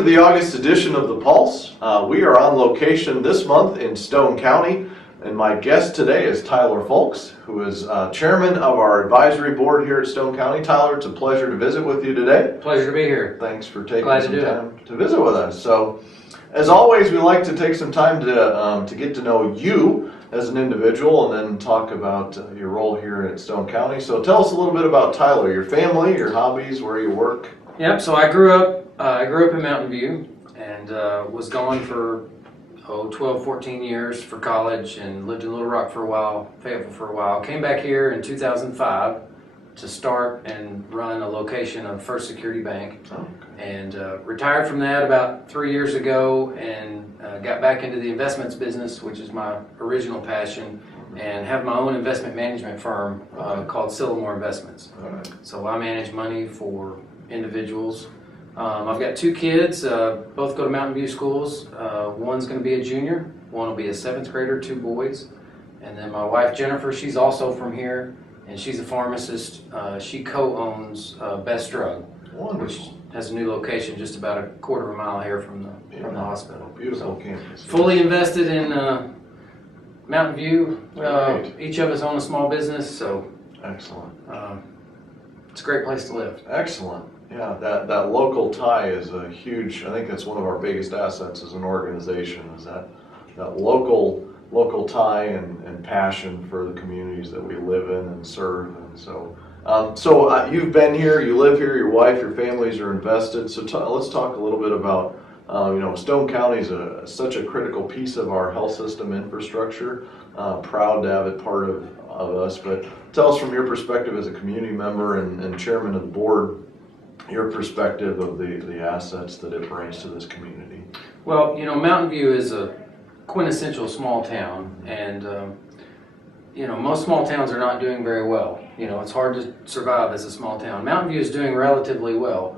to the August edition of The Pulse. We are on location this month in Stone County, and my guest today is Tyler Folks, who is chairman of our advisory board here at Stone County. Tyler, it's a pleasure to visit with you today. Pleasure to be here. Thanks for taking some time to visit with us. So, as always, we like to take some time to get to know you as an individual and then talk about your role here at Stone County. So tell us a little bit about Tyler, your family, your hobbies, where you work. Yep, so I grew up in Mountain View and was gone for 12, 14 years for college and lived in Little Rock for a while, Fayetteville for a while. Came back here in 2005 to start and run a location of First Security Bank. Oh, okay. And retired from that about 3 years ago and got back into the investments business, which is my original passion, and have my own investment management firm called Sillamore Investments. All right. So I manage money for individuals. I've got two kids, both go to Mountain View schools. One's going to be a junior, one will be a 7th grader, 2 boys. And then my wife Jennifer, she's also from here, and she's a pharmacist. She co-owns Best Drug, which has a new location just about a quarter of a mile here from the hospital. Beautiful campus. Fully invested in Mountain View. Right. Each of us own a small business, so Excellent. It's a great place to live. Excellent. Yeah, that local tie is a huge, I think that's one of our biggest assets as an organization, is that local tie and passion for the communities that we live in and serve. And so you've been here, you live here, your wife, your families are invested. So let's talk a little bit about, Stone County is such a critical piece of our health system infrastructure. Proud to have it part of us, but tell us from your perspective as a community member and chairman of the board, your perspective of the assets that it brings to this community. Well, Mountain View is a quintessential small town, and most small towns are not doing very well. It's hard to survive as a small town. Mountain View is doing relatively well.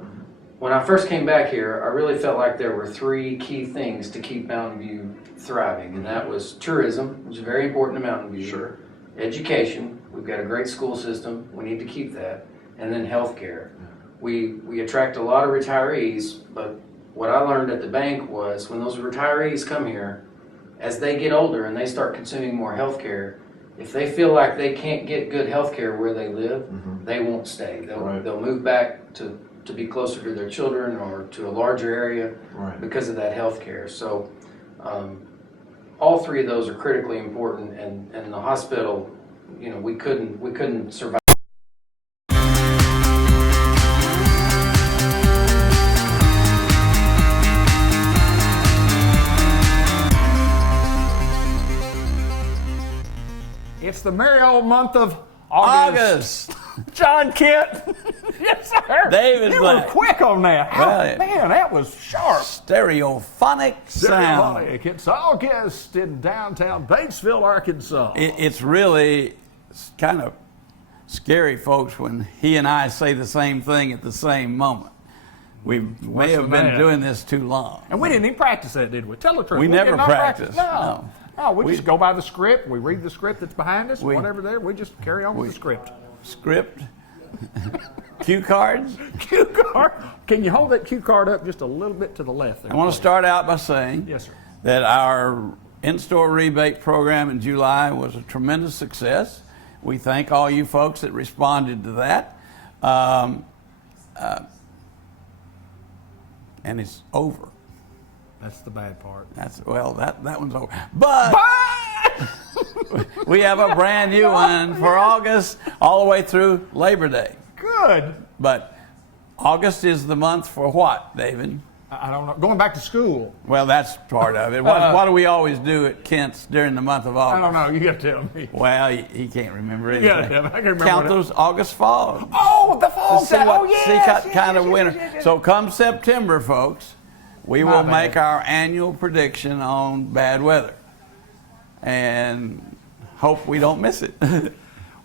When I first came back here, I really felt like there were 3 key things to keep Mountain View thriving, and that was tourism, which is very important to Mountain View. Sure. Education, we've got a great school system, we need to keep that, and then healthcare. We attract a lot of retirees, but what I learned at the bank was when those retirees come here, as they get older and they start consuming more healthcare, if they feel like they can't get good healthcare where they live, they won't stay. They'll move back to be closer to their children or to a larger area because of that healthcare. So all 3 of those are critically important, and the hospital, we couldn't survive. It's the merry old month of August. John Kent. Yes, sir. David You Black. were quick on that. Well, Man, that was sharp. Stereophonic sound. It's August in downtown Batesville, Arkansas. It's really kind of scary, folks, when he and I say the same thing at the same moment. We may have been doing this too long. And we didn't even practice that, did we? Tell the truth. We never did not practiced. No, we just go by the script. We read the script that's behind us, whatever there. We just carry on with the script. Script. Cue cards. Cue card. Can you hold that cue card up just a little bit to the left there? I want to start out by saying Yes, sir. that our in-store rebate program in July was a tremendous success. We thank all you folks that responded to that. And it's over. That's the bad part. That one's over. But we have a brand new one for August all the way through Labor Day. Good. But August is the month for what, David? I don't know. Going back to school. Well, that's part of it. What do we always do at Kent's during the month of August? I don't know. You got to tell me. Well, he can't remember anything. Yeah, I can remember. Count those August fogs. Oh, the fogs. See yes. what kind of winter. Yes. So come September, folks, we will make our annual prediction on bad weather, and hope we don't miss it.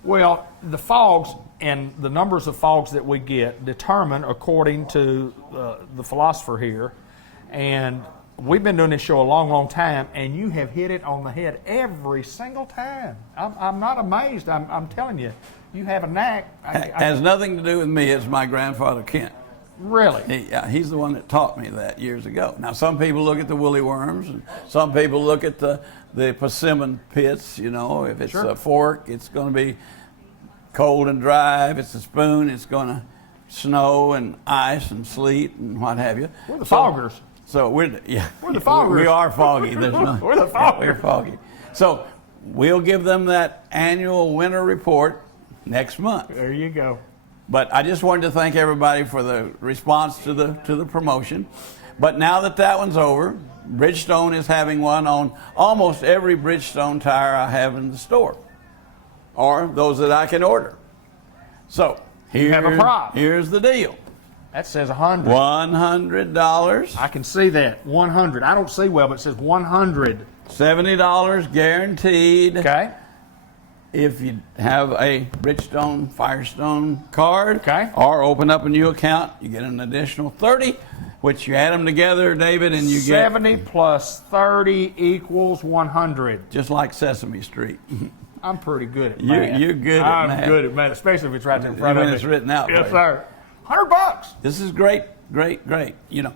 Well, the fogs and the numbers of fogs that we get determine according to the philosopher here, and we've been doing this show a long, long time, and you have hit it on the head every single time. I'm not amazed. I'm telling you, you have a knack. Has nothing to do with me. It's my grandfather Kent. Really? He's the one that taught me that years ago. Now, some people look at the woolly worms, and some people look at the persimmon pits. You know, if it's a fork, it's going to be cold and dry. If it's a spoon, it's going to snow and ice and sleet and what have you. We're the foggers. So we're the foggers. We are foggy. There's no, we're the foggers. We're foggy. So we'll give them that annual winter report next month. There you go. But I just wanted to thank everybody for the response to the promotion. But now that one's over, Bridgestone is having one on almost every Bridgestone tire I have in the store, or those that I can order. So You have a prop. Here's the deal. That says 100. $100. I can see that. 100. I don't see well, but it says 100. $70 guaranteed. Okay. If you have a Bridgestone Firestone card, Okay. or open up a new account, you get an additional 30, which you add them together, David, and you 70 plus 30 equals 100. just like Sesame Street. I'm pretty good at math. You're good at math. I'm good at math, especially if it's right there in front When of me. it's written out. Yes, for you. sir. $100. This is great. You know,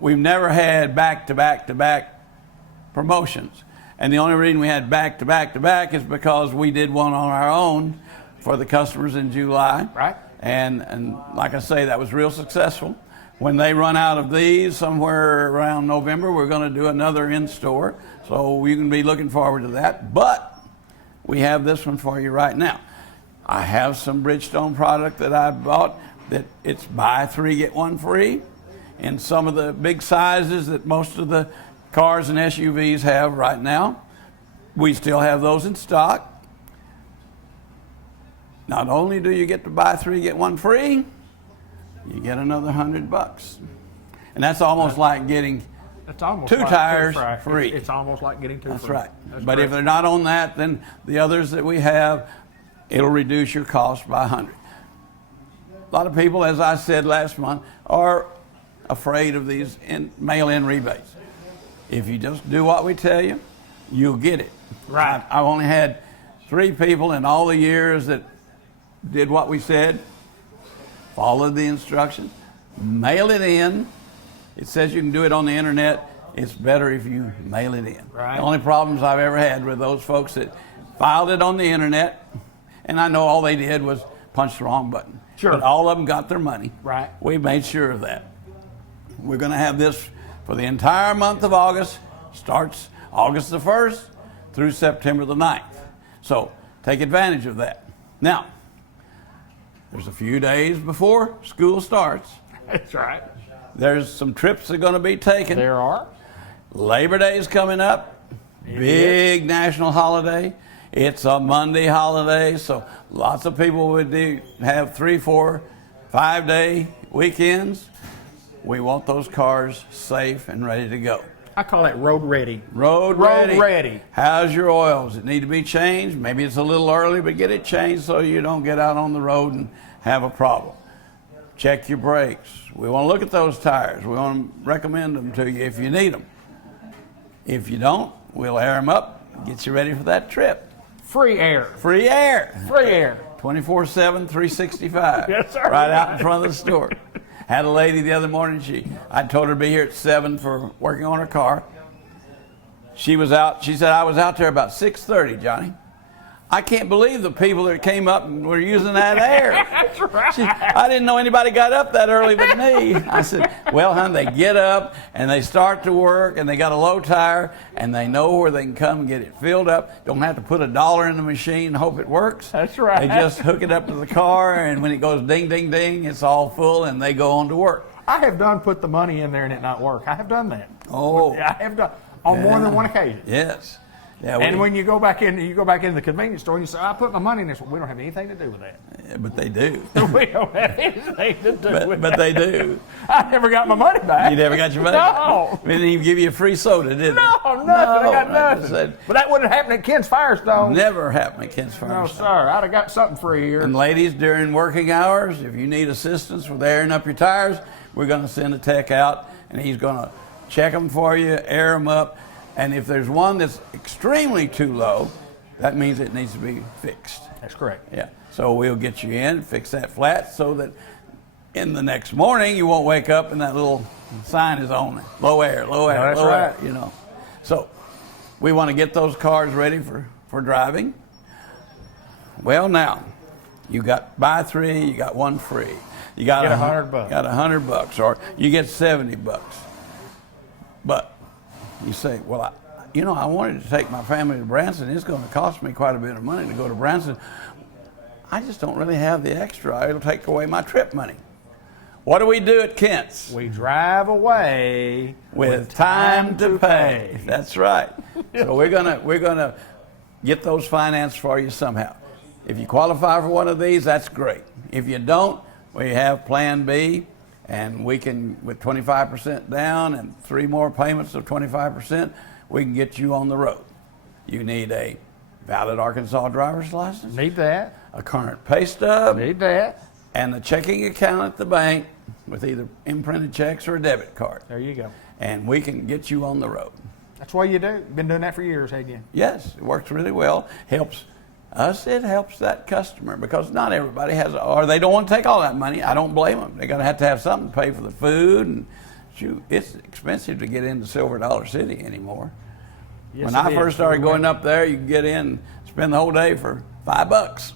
we've never had back-to-back-to-back promotions. And the only reason we had back-to-back-to-back is because we did one on our own for the customers in July. Right. And like I say, that was real successful. When they run out of these somewhere around November, we're going to do another in-store. So you can be looking forward to that. But we have this one for you right now. I have some Bridgestone product that I bought that it's buy 3, get 1 free. In some of the big sizes that most of the cars and SUVs have right now, we still have those in stock. Not only do you get to buy 3, get 1 free, you get another $100. And that's almost like getting That's almost 2 like tires two free. It's almost like getting 2 That's free. right. That's But great. if they're not on that, then the others that we have, it'll reduce your cost by 100. A lot of people, as I said last month, are afraid of these mail-in rebates. If you just do what we tell you, you'll get it. Right. I've only had 3 people in all the years that did what we said, followed the instructions, mail it in. It says you can do it on the internet. It's better if you mail it in. Right. The only problems I've ever had were those folks that filed it on the internet, and I know all they did was punch the wrong button. Sure. But all of them got their money. Right. We made sure of that. We're going to have this for the entire month of August. Starts August the 1st through September the 9th. So take advantage of that. Now, there's a few days before school starts. That's right. There's some trips that are going to be taken. There are. Labor Day is coming up. Big national holiday. It's a Monday holiday, so lots of people would have 3, 4, 5-day weekends. We want those cars safe and ready to go. I call that road ready. Road Road ready. How's your oils? It need to be changed. Maybe it's a little early, but get it changed so you don't get out on the road and have a problem. Check your brakes. We want to look at those tires. We want to recommend them to you if you need them. If you don't, we'll air them up, get you ready for that trip. Free air. Free air. Free air. 24/7, 365. Yes, sir. Right out in front of the store. Had a lady the other morning, I told her to be here at 7 for working on her car. She said, I was out there about 6:30, Johnny. I can't believe the people that came up and were using that air. That's right. I didn't know anybody got up that early but me. I said, well, hon, they get up and they start to work and they got a low tire and they know where they can come and get it filled up. Don't have to put $1 in the machine and hope it works. That's right. They just hook it up to the car, and when it goes ding, ding, ding, it's all full and they go on to work. I have done put the money in there and it not work. I have done that. Oh. Yeah, I have done on more than one occasion. Yes. Yeah, And when you go back in the convenience store and you say, I put my money in this one. We don't have anything to do with that. Yeah, but they do. We don't have anything to do with But that. they do. I never got my money back. You never got your money? No. They didn't even give you a free soda, did they? No, nothing. I got I nothing. said, But that wouldn't happen at Ken's Firestone. never happened at Kent's No, Firestone. sir. I'd have got something free here. And ladies, during working hours, if you need assistance with airing up your tires, we're going to send a tech out, and he's going to check them for you, air them up. And if there's one that's extremely too low, that means it needs to be fixed. That's correct. Yeah. So we'll get you in, fix that flat so that in the next morning, you won't wake up and that little sign is on, low air, low air, That's low air, right. you know. So we want to get those cars ready for driving. Well, now, you got buy 3, you got 1 free. You got Get $100. Got $100, or you get $70. But you say, well, I wanted to take my family to Branson. It's going to cost me quite a bit of money to go to Branson. I just don't really have the extra. It'll take away my trip money. What do we do at Kent's? We drive away With time to pay. That's right. So we're gonna get those financed for you somehow. If you qualify for one of these, that's great. If you don't, we have Plan B, and we can, with 25% down and 3 more payments of 25%, we can get you on the road. You need a valid Arkansas driver's license, Need that. a current pay stub, Need that. and a checking account at the bank with either imprinted checks or a debit card. There you go. And we can get you on the road. That's what you do. Been doing that for years, haven't you? Yes, it works really well. Helps us, it helps that customer, because not everybody has, or they don't want to take all that money. I don't blame them. They're going to have something to pay for the food, and shoot, it's expensive to get into Silver Dollar City anymore. Yes, When it I is. first started going up there, you could get in, spend the whole day for $5.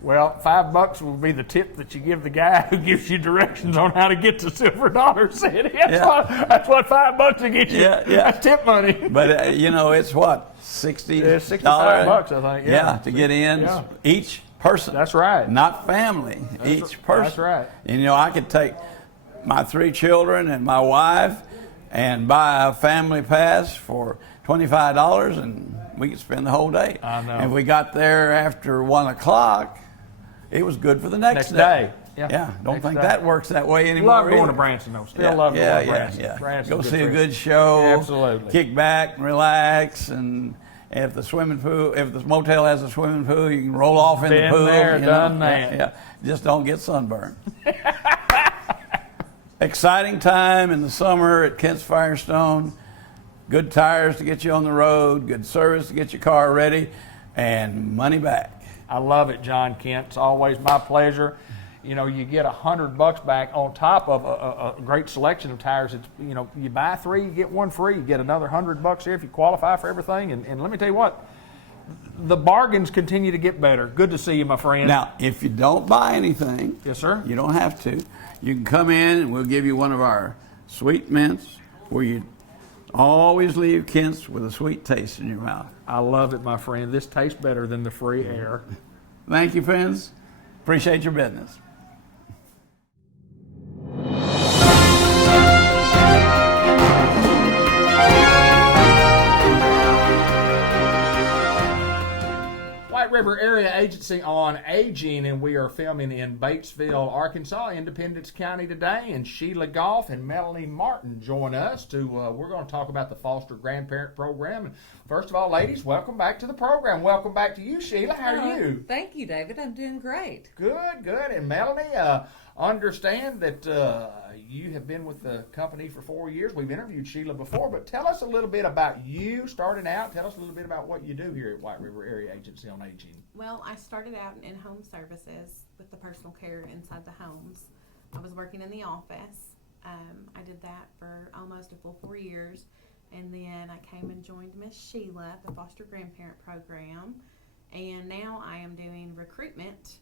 Well, $5 will be the tip that you give the guy who gives you directions on how to get to Silver Dollar City. That's what $5 will get you. Yeah. That's tip money. But it's what, $60? It's $65, I think. Yeah, to get in, Yeah. each person. That's right. Not family, each person. That's right. And I could take my 3 children and my wife and buy a family pass for $25, and we could spend the whole day. I know. And if we got there after 1 o'clock, it was good for the next day. Yeah, don't Next think day. that works that way anymore. Love going either. to Branson, though. Still love going to Branson. Yeah. Branson's Go good see a for good us. show. Absolutely. Kick back and relax, and if the motel has a swimming pool, you can roll off in the Been pool. there, you done know? that. Yeah. Just don't get sunburned. Exciting time in the summer at Kent's Firestone. Good tires to get you on the road, good service to get your car ready, and money back. I love it, John Kent. It's always my pleasure. You get $100 back on top of a great selection of tires. It's, you buy 3, you get 1 free. You get another $100 here if you qualify for everything. And let me tell you what, the bargains continue to get better. Good to see you, my friend. Now, if you don't buy anything, Yes, sir. you don't have to. You can come in and we'll give you one of our sweet mints where you always leave Kent's with a sweet taste in your mouth. I love it, my friend. This tastes better than the free air. Thank you, friends. Appreciate your business. White River Area Agency on Aging, and we are filming in Batesville, Arkansas, Independence County today. And Sheila Goff and Melanie Martin join us we're going to talk about the foster grandparent program. And first of all, ladies, welcome back to the program. Welcome back to you, Sheila. How are you? Thank you, David. I'm doing great. Good. And Melanie, understand that you have been with the company for 4 years. We've interviewed Sheila before, but tell us a little bit about you starting out. Tell us a little bit about what you do here at White River Area Agency on Aging. Well, I started out in in-home services with the personal care inside the homes. I was working in the office. I did that for almost a full 4 years, and then I came and joined Miss Sheila at the foster grandparent program, and now I am doing recruitment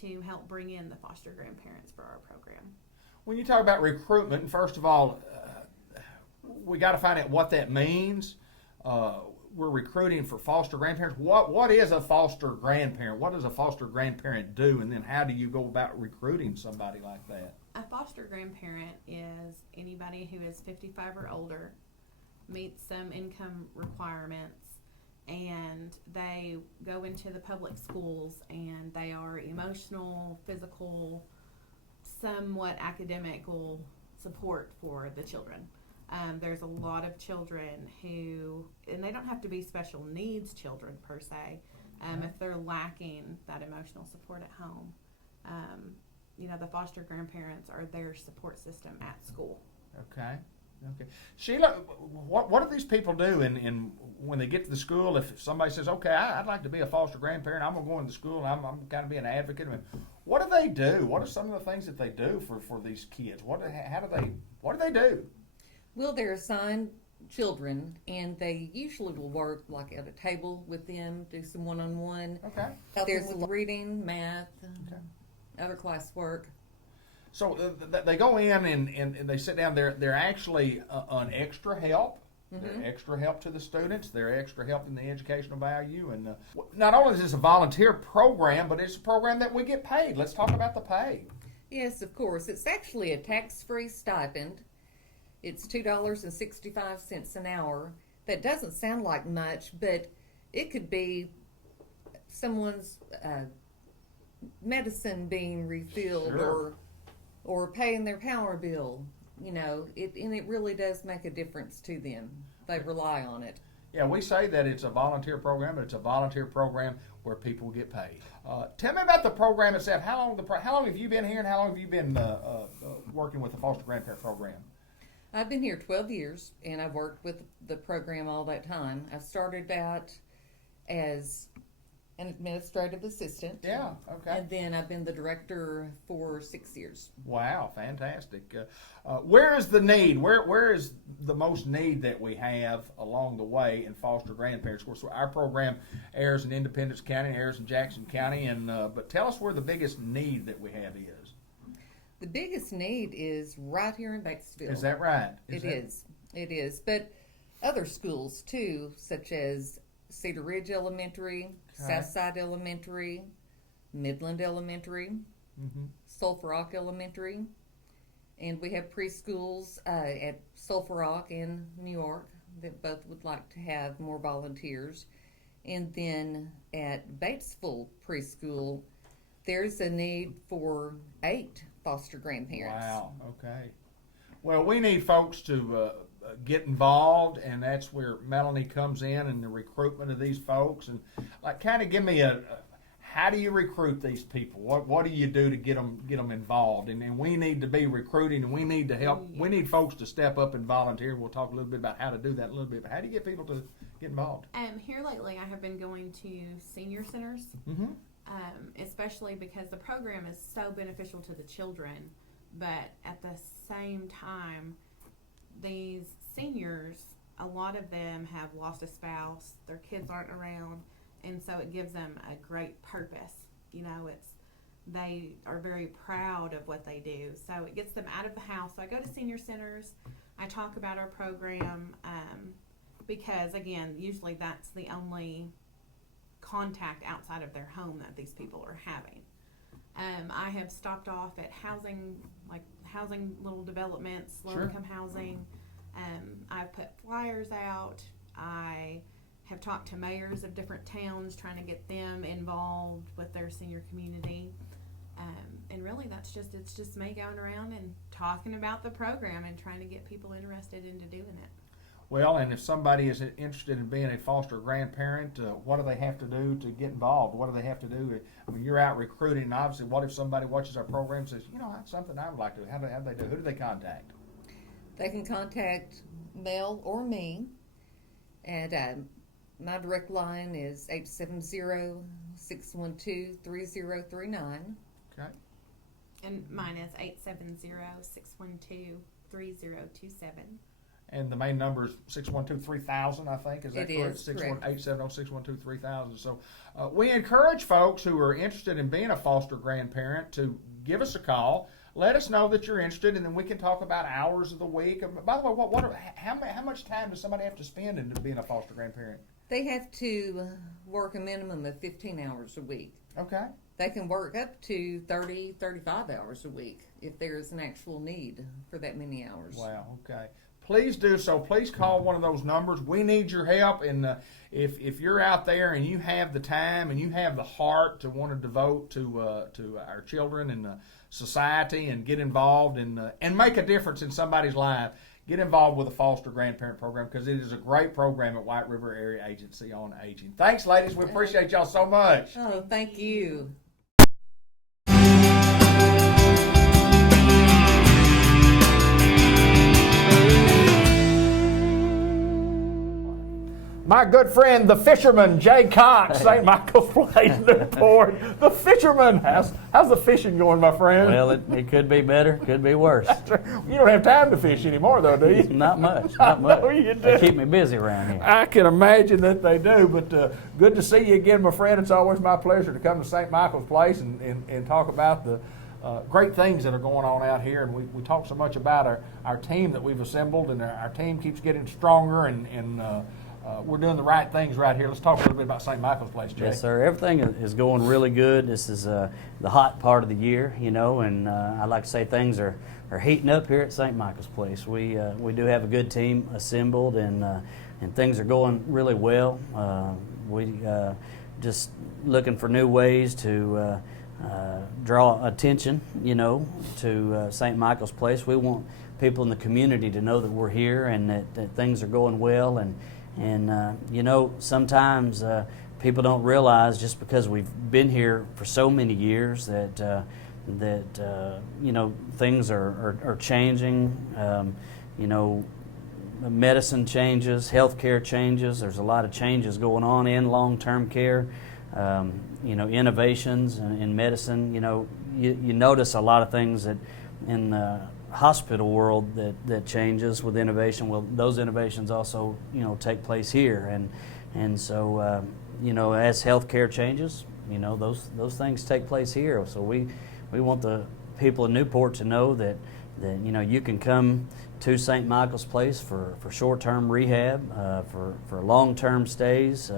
to help bring in the foster grandparents for our program. When you talk about recruitment, first of all, we got to find out what that means. We're recruiting for foster grandparents. What is a foster grandparent? What does a foster grandparent do? And then how do you go about recruiting somebody like that? A foster grandparent is anybody who is 55 or older, meets some income requirements, and they go into the public schools, and they are emotional, physical, somewhat academical support for the children. There's a lot of children who, and they don't have to be special needs children per se, if they're lacking that emotional support at home. The foster grandparents are their support system at school. Okay. Sheila, what do these people do in when they get to the school? If somebody says, okay, I'd like to be a foster grandparent, I'm going to go into the school, and I'm kind of being an advocate. What do they do? What are some of the things that they do for these kids? What do they do? Well, they're assigned children, and they usually will work like at a table with them, do some one-on-one. Okay. There's reading, math, Okay. other classwork. So they go in and they sit down. They're actually an extra help. They're extra help to the students. They're extra help in the educational value. And not only is this a volunteer program, but it's a program that we get paid. Let's talk about the pay. Yes, of course. It's actually a tax-free stipend. It's $2.65 an hour. That doesn't sound like much, but it could be someone's medicine being refilled, Sure. or paying their power bill. You know, and it really does make a difference to them. They rely on it. Yeah, we say that it's a volunteer program, but it's a volunteer program where people get paid. Tell me about the program itself. How long have you been here, and how long have you been working with the foster grandparent program? I've been here 12 years, and I've worked with the program all that time. I started out as an administrative assistant. Yeah, okay. And then I've been the director for 6 years. Wow, fantastic. Where is the need? Where is the most need that we have along the way in foster grandparents? Of course, our program airs in Independence County, airs in Jackson County, and but tell us where the biggest need that we have is. The biggest need is right here in Batesville. Is that right? It is. But other schools too, such as Cedar Ridge Elementary, Southside Elementary, Midland Elementary, Sulphur Rock Elementary, and we have preschools at Sulphur Rock and New York that both would like to have more volunteers. And then at Batesville Preschool, there's a need for 8 foster grandparents. Wow, okay. Well, we need folks to get involved, and that's where Melanie comes in and the recruitment of these folks. And like, kind of give me how do you recruit these people? What do you do to get them involved? And we need to be recruiting, and we need to help. We need folks to step up and volunteer. We'll talk a little bit about how to do that a little bit. But how do you get people to get involved? Here lately, I have been going to senior centers, especially because the program is so beneficial to the children. But at the same time, these seniors, a lot of them have lost a spouse, their kids aren't around, and so it gives them a great purpose. You know, they are very proud of what they do, so it gets them out of the house. So I go to senior centers, I talk about our program, because again, usually that's the only contact outside of their home that these people are having. I have stopped off at housing little developments, low-income housing. I've put flyers out. I have talked to mayors of different towns, trying to get them involved with their senior community. And really, it's just me going around and talking about the program and trying to get people interested into doing it. Well, and if somebody is interested in being a foster grandparent, what do they have to do to get involved? What do they have to do? I mean, you're out recruiting, and obviously, what if somebody watches our program and says, you know, that's something I would like to do? How do they do? Who do they contact? They can contact Mel or me, and my direct line is 870-612-3039. Okay. And mine is 870-612-3027. And the main number is 612-3000, I think. Is that It correct? is, correct. 870-612-3000. So we encourage folks who are interested in being a foster grandparent to give us a call. Let us know that you're interested, and then we can talk about hours of the week. By the way, how much time does somebody have to spend in being a foster grandparent? They have to work a minimum of 15 hours a week. Okay. They can work up to 30, 35 hours a week if there is an actual need for that many hours. Wow, okay. Please do so. Please call one of those numbers. We need your help. And if you're out there and you have the time and you have the heart to want to devote to our children and society and get involved and make a difference in somebody's life, get involved with the foster grandparent program, because it is a great program at White River Area Agency on Aging. Thanks, ladies. We appreciate y'all so much. Oh, thank you. my good friend, the fisherman, Jay Cox, St. Michael's Place, Newport. The fisherman. How's the fishing going, my friend? Well, it could be better, could be worse. You don't have time to fish anymore, though, do you? Not much, not much. know you do. They keep me busy around here. I can imagine that they do, but good to see you again, my friend. It's always my pleasure to come to St. Michael's Place and talk about the great things that are going on out here. And we talk so much about our team that we've assembled, and our team keeps getting stronger, and we're doing the right things right here. Let's talk a little bit about St. Michael's Place, Jay. Yes, sir. Everything is going really good. This is the hot part of the year, you know, and I like to say things are heating up here at St. Michael's Place. We do have a good team assembled, and things are going really well. We just looking for new ways to draw attention, you know, to St. Michael's Place. We want people in the community to know that we're here and that things are going well. And you know, sometimes people don't realize just because we've been here for so many years that you know, things are changing. You know, medicine changes, healthcare changes. There's a lot of changes going on in long-term care. You know, innovations in medicine. You know, you notice a lot of things that in the hospital world that changes with innovation. Well, those innovations also, you know, take place here, and so you know, as healthcare changes, you know, those things take place here. So we want the people in Newport to know that you know, you can come to St. Michael's Place for short-term rehab, for long-term stays.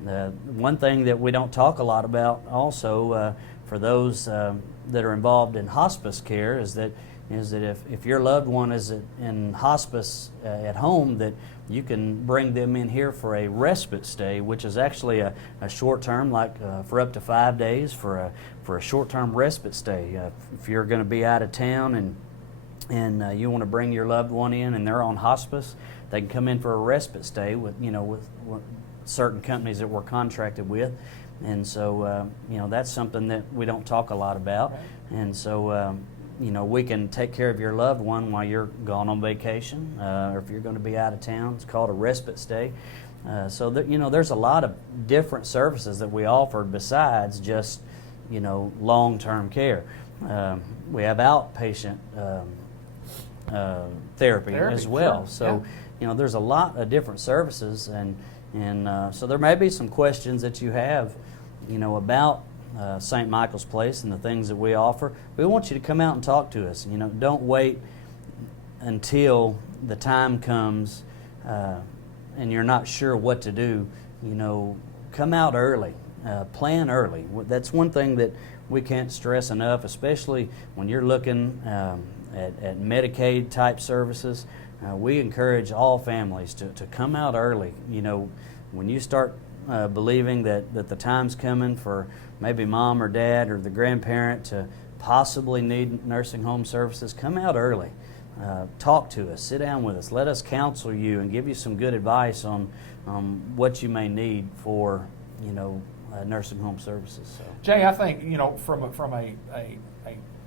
One thing that we don't talk a lot about also for those that are involved in hospice care is that if your loved one is in hospice at home, that you can bring them in here for a respite stay, which is actually a short-term, like for up to 5 days for a short-term respite stay. If you're going to be out of town and you want to bring your loved one in and they're on hospice, they can come in for a respite stay with certain companies that we're contracted with. And so you know, that's something that we don't talk a lot about. Right. And so you know, we can take care of your loved one while you're gone on vacation, or if you're going to be out of town. It's called a respite stay. So that, you know, there's a lot of different services that we offer besides just, you know, long-term care. We have outpatient therapy as well. Sure. So yeah, you know, there's a lot of different services, and so there may be some questions that you have, you know, about St. Michael's Place and the things that we offer. We want you to come out and talk to us. You know, don't wait until the time comes and you're not sure what to do. You know, come out early, plan early. That's one thing that we can't stress enough, especially when you're looking at Medicaid type services. We encourage all families to come out early. You know, when you start believing that the time's coming for maybe mom or dad or the grandparent to possibly need nursing home services, come out early. Talk to us, sit down with us, let us counsel you and give you some good advice on what you may need for, you know, nursing home services. So. Jay, I think, you know, from a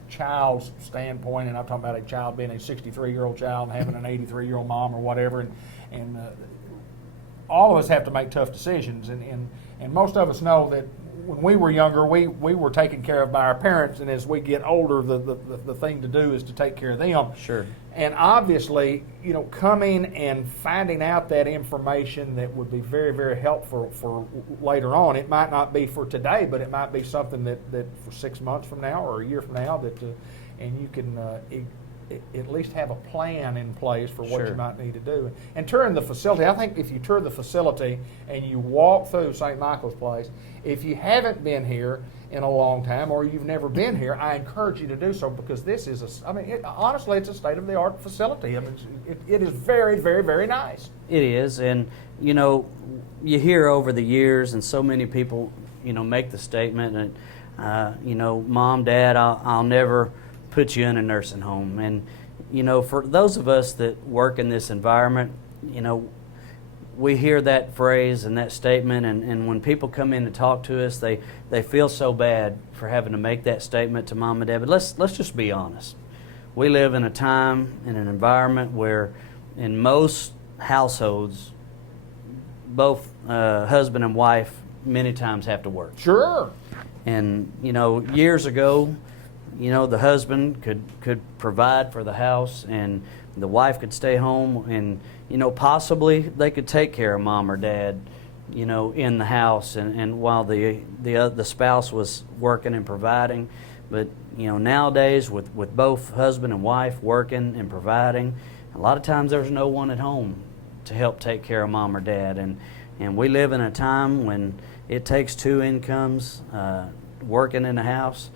child's standpoint, and I'm talking about a child being a 63-year-old child and having an 83-year-old mom or whatever, and all of us have to make tough decisions, and most of us know that when we were younger, we were taken care of by our parents, and as we get older, the thing to do is to take care of them. Sure. And obviously, you know, coming and finding out that information that would be very, very helpful for later on. It might not be for today, but it might be something that for 6 months from now or a year from now and you can at least have a plan in place for what you might need to do. And touring the facility, I think if you tour the facility and you walk through St. Michael's Place, if you haven't been here in a long time or you've never been here, I encourage you to do so, because this is honestly, it's a state-of-the-art facility. I mean, it is very, very, very nice. It is, and you know, you hear over the years, and so many people, you know, make the statement, and you know, Mom, Dad, I'll never put you in a nursing home. And you know, for those of us that work in this environment, you know, we hear that phrase and that statement, and when people come in to talk to us, they feel so bad for having to make that statement to Mom and Dad. But let's just be honest. We live in a time, in an environment where in most households, both husband and wife many times have to work. Sure. And years ago, the husband could provide for the house, and the wife could stay home, and possibly they could take care of mom or dad, in the house, and while the spouse was working and providing. But nowadays, with both husband and wife working and providing, a lot of times there's no one at home to help take care of mom or dad, and we live in a time when it takes two incomes working in the house.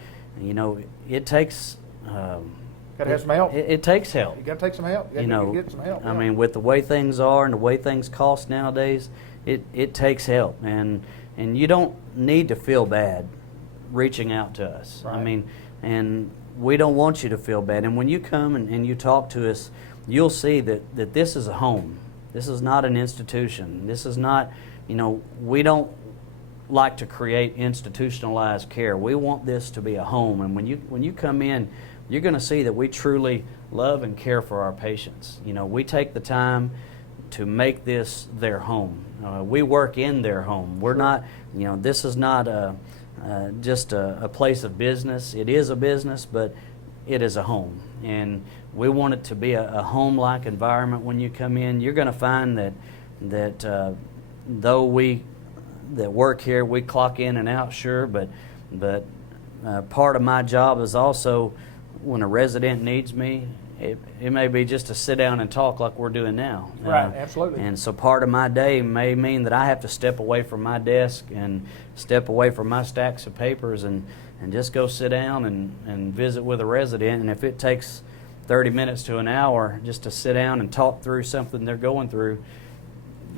It takes. Gotta have some help. It takes help. You gotta take some help. You gotta get some help. I mean, with the way things are and the way things cost nowadays, it takes help, and you don't need to feel bad reaching out to us. Right. I mean, and we don't want you to feel bad. And when you come and you talk to us, you'll see that this is a home. This is not an institution. This is not, we don't like to create institutionalized care. We want this to be a home. And when you come in, you're going to see that we truly love and care for our patients. We take the time to make this their home. We work in their home. We're not, this is not just a place of business. It is a business, but it is a home. And we want it to be a home-like environment when you come in. You're going to find that though we that work here, we clock in and out, sure, but part of my job is also when a resident needs me, it may be just to sit down and talk like we're doing now. Right, absolutely. And so part of my day may mean that I have to step away from my desk and step away from my stacks of papers and just go sit down and visit with a resident. And if it takes 30 minutes to an hour just to sit down and talk through something they're going through,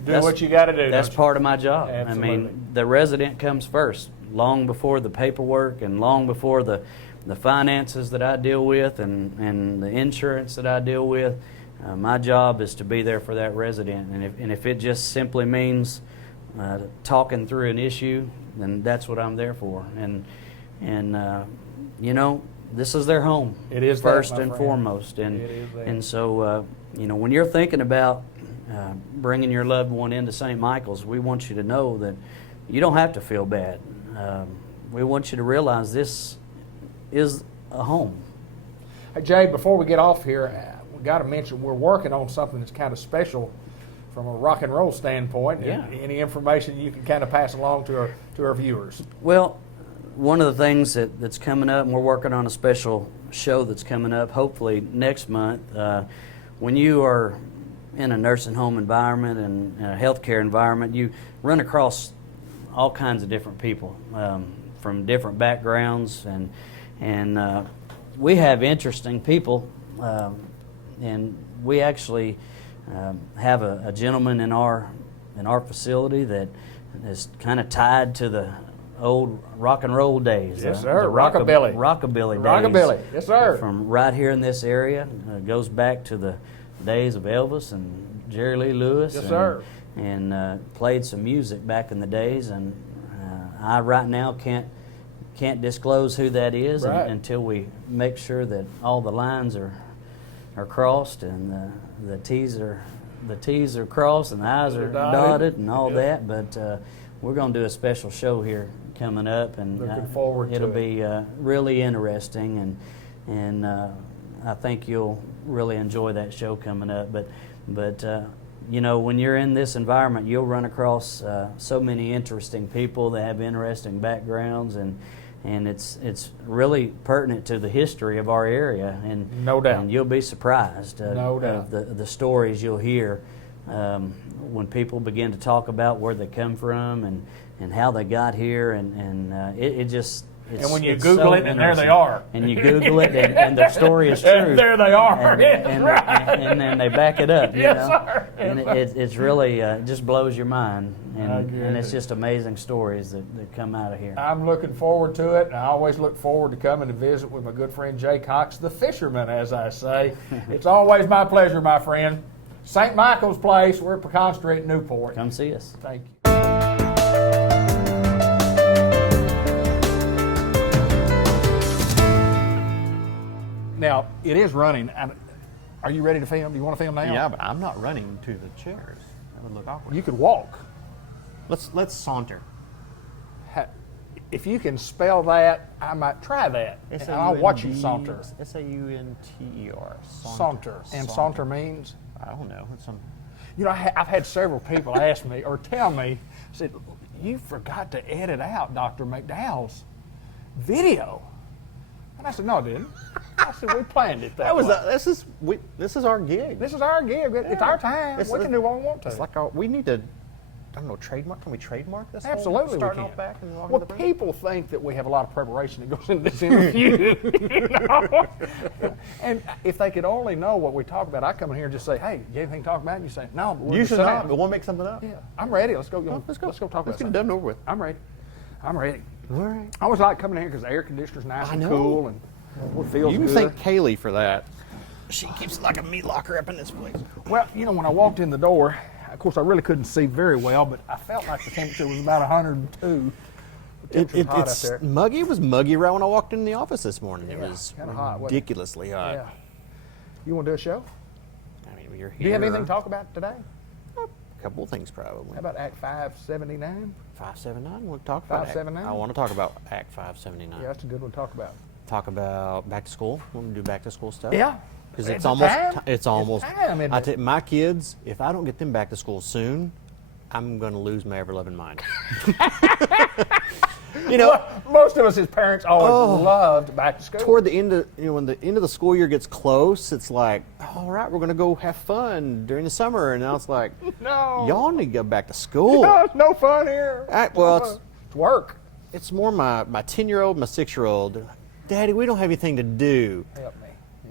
Do what you got to do. that's don't you? part of my job. Absolutely. I mean, the resident comes first, long before the paperwork and long before the finances that I deal with and the insurance that I deal with. My job is to be there for that resident, and if it just simply means talking through an issue, then that's what I'm there for. And this is their home. It is that, first my and friend. foremost. And It is that. and so when you're thinking about bringing your loved one into St. Michael's, we want you to know that you don't have to feel bad. We want you to realize this is a home. Hey, Jay, before we get off here, we got to mention we're working on something that's kind of special from a rock and roll standpoint. Yeah. Any information you can kind of pass along to our viewers? Well, one of the things that's coming up, and we're working on a special show that's coming up hopefully next month. When you are in a nursing home environment and a healthcare environment, you run across all kinds of different people from different backgrounds, and we have interesting people, and we actually have a gentleman in our facility that is kind of tied to the old rock and roll days. Yes, sir. The Rockabilly. Rockabilly days. Rockabilly. Yes, sir. From right here in this area. Goes back to the days of Elvis and Jerry Lee Lewis. Yes, sir. And played some music back in the days. And I right now can't disclose who that is Right. until we make sure that all the lines are crossed and the T's are crossed and the I's are dotted and all that. But we're going to do a special show here coming up, and Looking forward to it'll it. be really interesting, and I think you'll really enjoy that show coming up. But when you're in this environment, you'll run across so many interesting people that have interesting backgrounds, and it's really pertinent to the history of our area, and No doubt. and you'll be surprised No doubt. of the stories you'll hear when people begin to talk about where they come from and how they got here, and it just it's, And when you it's Google so it, and there they interesting. are. And you Google it, and the story is true. And there they are. And, Yes, and, right. and then they back it up. You Yes, know? sir. And it's really just blows your mind, My and it's goodness. just amazing stories that come out of here. I'm looking forward to it. I always look forward to coming to visit with my good friend Jay Cox, the fisherman, as I say. It's always my pleasure, my friend. St. Michael's Place. We're at Pecan Street, Newport. Come see us. Thank you. Now, it is running. Are you ready to film? Do you want to film now? Yeah, but I'm not running to the chairs. That would look awkward. You could walk. Let's saunter. If you can spell that, I might try that. And I'll watch you saunter. Saunter. Saunter. And saunter means? I don't know. It's some. You know, I've had several people ask me or tell me, said, you forgot to edit out Dr. McDowell's video. And I said, no, I didn't. I said, we planned it that way. This is our gig. This is our gig. It's our time. We can do what we want to. It's like we need to. I don't know, trademark. Can we trademark this? Absolutely, we starting can. off back and walking Well, to the break? people think that we have a lot of preparation that goes into this interview. You know? And if they could only know what we talk about, I come in here and just say, "Hey, you have anything to talk about?" And you say, "No, but we're Usually just not, saying." but we'll make something up. Yeah, I'm ready. Let's go. Let's go. Let's go talk Let's about get it something. done over with. I'm ready. I'm ready. All right. I always like coming in here because the air conditioner's nice I and know. cool and it feels You can good. thank Kaylee for that. She keeps like a meat locker up in this place. Well, you know, when I walked in the door, of course, I really couldn't see very well, but I felt like the temperature was about 102. The temperature's hot It's out there. muggy. It was muggy right when I walked in the office this morning. It Yeah, was kinda hot, wasn't it? ridiculously hot. Yeah. You want to do a show? I mean, you're here. Do you have anything to talk about today? A couple of things probably. How about Act 579? 579. Want to talk about 579? I want to talk about Act 579. Yeah, that's a good one to talk about. Talk about back to school. Want to do back to school stuff? Yeah. Because It's it's a almost time. it's almost. time, isn't I it? tell my kids, if I don't get them back to school soon, I'm going to lose my ever loving mind. You know, Well, most of us as parents always loved back to school. toward the end of when the end of the school year gets close, it's like, all right, we're going to go have fun during the summer, and now it's like, No. y'all need to go back to school. No, it's no fun here. Well, No fun. It's work. It's more my 10-year-old, my 6-year-old. Daddy, we don't have anything to do. Help me.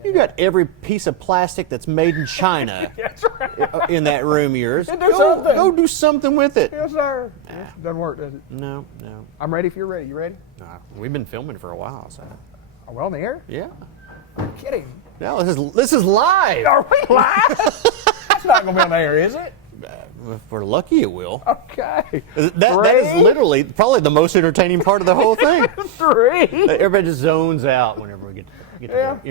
You got every piece of plastic that's made in China That's right. in that room of yours. Do something. Go do something with it. Yes, sir. It doesn't work, does it? No. I'm ready if you're ready. You ready? We've been filming for a while, so Are we on the air? yeah. Are you kidding? No, this is live. Are we live? That's not going to be on the air, is it? If we're lucky, it will. Okay. That is literally probably the most entertaining part of the whole thing. 3. Everybody just zones out whenever we get to Yeah. the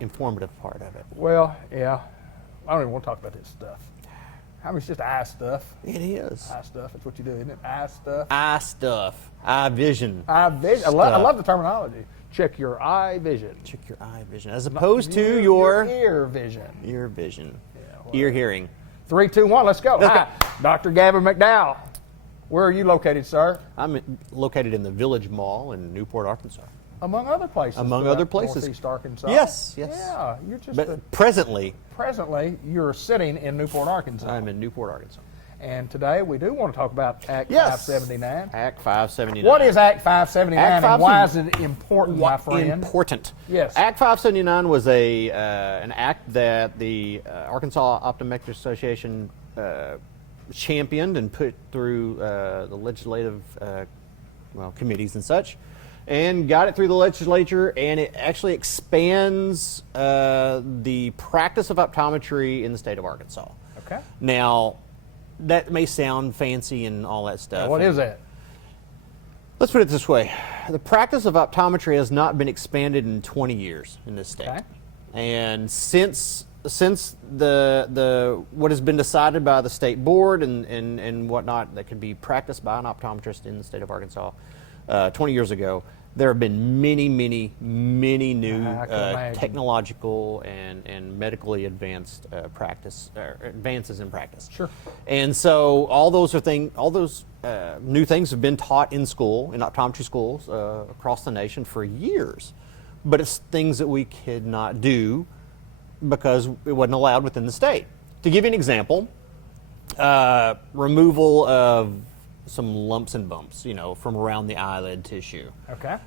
informative part of it. Well, yeah. I don't even want to talk about this stuff. I mean, it's just eye stuff. It is. Eye stuff. That's what you do, isn't it? Eye stuff. Eye stuff. Eye vision. Eye vision. I love the terminology. Check your eye vision. Check your eye vision. As opposed to your ear vision. ear vision. well- Ear hearing. 3, 2, 1. Let's go. Let's Hi, Dr. Gavin McDowell. Where are you located, sir? I'm located in the Village Mall in Newport, Arkansas. Among other places. Among throughout other places. Northeast Arkansas. Yes. Yeah, you're just. But presently, Presently, you're sitting in Newport, Arkansas. I'm in Newport, Arkansas. And today we do want to talk about Act Yes. 579. Act 579. What is Act 579 Act and why is it important, my friend? Important. Yes. Act 579 was an act that the Arkansas Optometric Association championed and put through the legislative committees and such, and got it through the legislature, and it actually expands the practice of optometry in the state of Arkansas. Okay. Now, that may sound fancy and all that stuff. What is that? Let's put it this way. The practice of optometry has not been expanded in 20 years in this state. Okay. And since the what has been decided by the state board and whatnot that could be practiced by an optometrist in the state of Arkansas 20 years ago, there have been many new I can imagine. technological and medically advanced advances in practice. Sure. And so all those new things have been taught in school, in optometry schools across the nation for years. But it's things that we could not do because it wasn't allowed within the state. To give you an example, removal of some lumps and bumps, from around the eyelid tissue. Okay.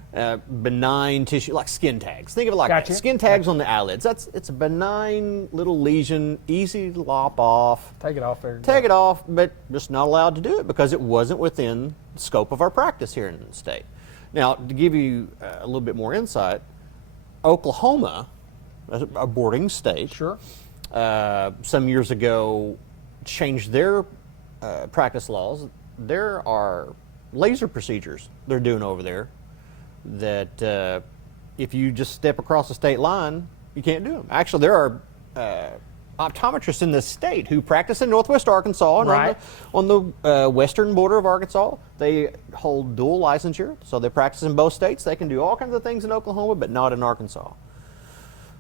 Benign tissue, like skin tags. Think of it like Gotcha. that. Skin tags on the eyelids. It's a benign little lesion, easy to lop off. Take it off there. Take it off, but just not allowed to do it because it wasn't within the scope of our practice here in the state. Now, to give you a little bit more insight, Oklahoma, a boarding state, Sure. some years ago changed their practice laws. There are laser procedures they're doing over there that if you just step across the state line, you can't do them. Actually, there are optometrists in the state who practice in Northwest Arkansas and Right. on the western border of Arkansas. They hold dual licensure, so they practice in both states. They can do all kinds of things in Oklahoma, but not in Arkansas.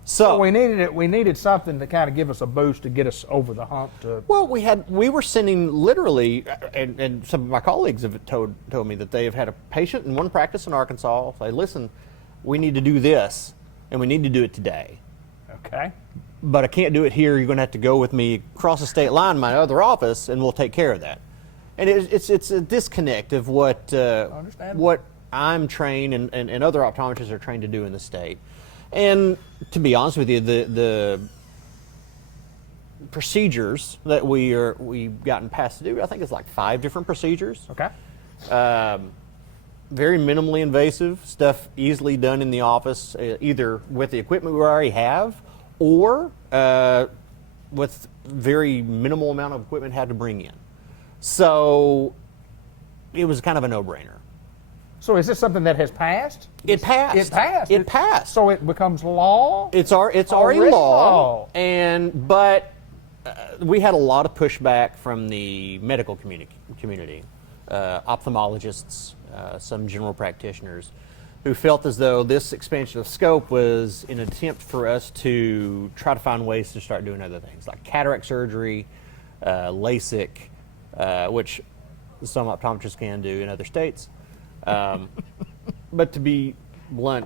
So we needed something to kind of give us a boost to get us over the hump. well, we were sending literally, and some of my colleagues have told me that they have had a patient in one practice in Arkansas say, "Listen, we need to do this, and we need to do it today. Okay. But I can't do it here. You're going to have to go with me across the state line to my other office, and we'll take care of that." And it's a disconnect of what I'm trained and other optometrists are trained to do in the state. And to be honest with you, the procedures that we've gotten passed to do, I think it's like 5 different procedures. Okay. Very minimally invasive stuff, easily done in the office, either with the equipment we already have, or with very minimal amount of equipment had to bring in. So it was kind of a no-brainer. So is this something that has passed? It passed. It passed. It passed. So it becomes law. It's already law, but we had a lot of pushback from the medical community, ophthalmologists, some general practitioners, who felt as though this expansion of scope was an attempt for us to try to find ways to start doing other things like cataract surgery, LASIK, which some optometrists can do in other states. But to be blunt,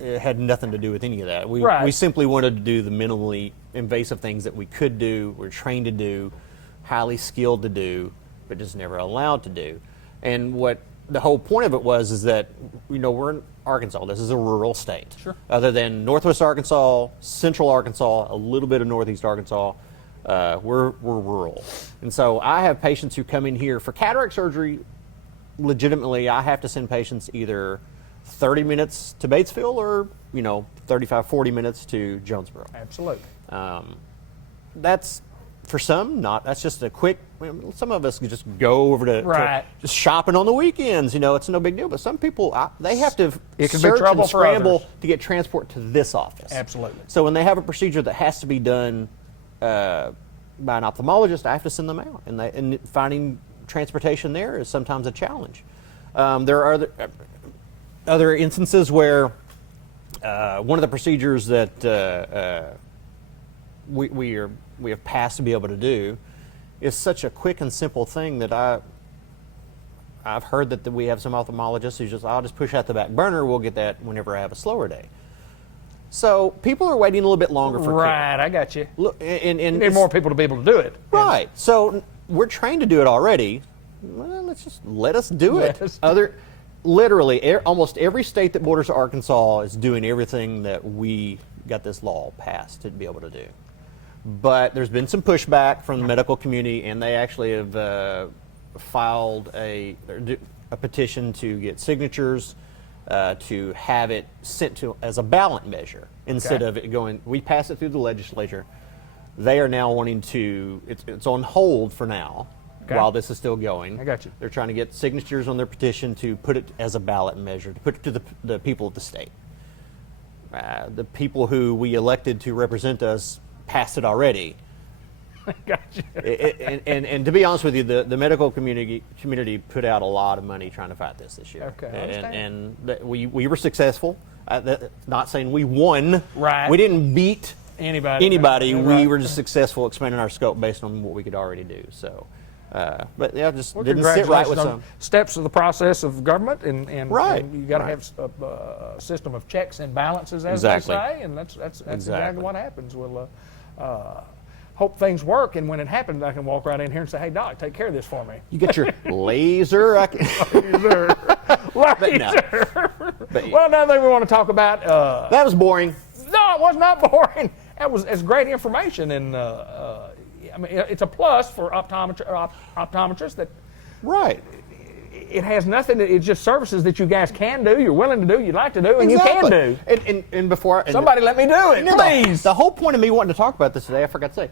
it had nothing to do with any of that. We simply wanted to do the minimally invasive things that we could do, we're trained to do, highly skilled to do, but just never allowed to do. And what the whole point of it was is that, we're in Arkansas. This is a rural state. Sure. Other than Northwest Arkansas, Central Arkansas, a little bit of Northeast Arkansas, we're rural. And so I have patients who come in here for cataract surgery. Legitimately, I have to send patients either 30 minutes to Batesville or, 35, 40 minutes to Jonesboro. Absolutely. That's, for some, that's just a quick, some of us can just go over to just shopping on the weekends, it's no big deal. But some people, they have to search and scramble to get transport to this office. Absolutely. So when they have a procedure that has to be done by an ophthalmologist, I have to send them out. And finding transportation there is sometimes a challenge. There are other instances where one of the procedures that we have passed to be able to do is such a quick and simple thing that I've heard that we have some ophthalmologists who I'll just push out the back burner, we'll get that whenever I have a slower day. So people are waiting a little bit longer for care. I got you. Look, and you need more people to be able to do it. Right. So we're trained to do it already. Well, let us do it. Literally, almost every state that borders Arkansas is doing everything that we got this law passed to be able to do. But there's been some pushback from the medical community, and they actually have filed a petition to get signatures to have it sent to as a ballot measure instead of it going. We pass it through the legislature. They are now wanting to. It's on hold for now. While this is still going. I got you. They're trying to get signatures on their petition to put it as a ballot measure, to put it to the people of the state. The people who we elected to represent us passed it already. I got you. And to be honest with you, the medical community put out a lot of money trying to fight this year. Okay, and we were successful. Not saying we won. Right. We didn't beat anybody. We were just successful expanding our scope based on what we could already do. So. But yeah, just didn't sit right with some steps of the process of government, and you got to have a system of checks and balances, as they say, and that's exactly what happens. We'll hope things work, and when it happens, I can walk right in here and say, "Hey, Doc, take care of this for me." You get your laser. Laser. Well, another thing we want to talk about. That was boring. No, it was not boring. That was great information, and it's a plus for optometrists that it has nothing. It's just services that you guys can do, you're willing to do, you'd like to do, and you can do. And before somebody let me do it, please. The whole point of me wanting to talk about this today, I forgot to say,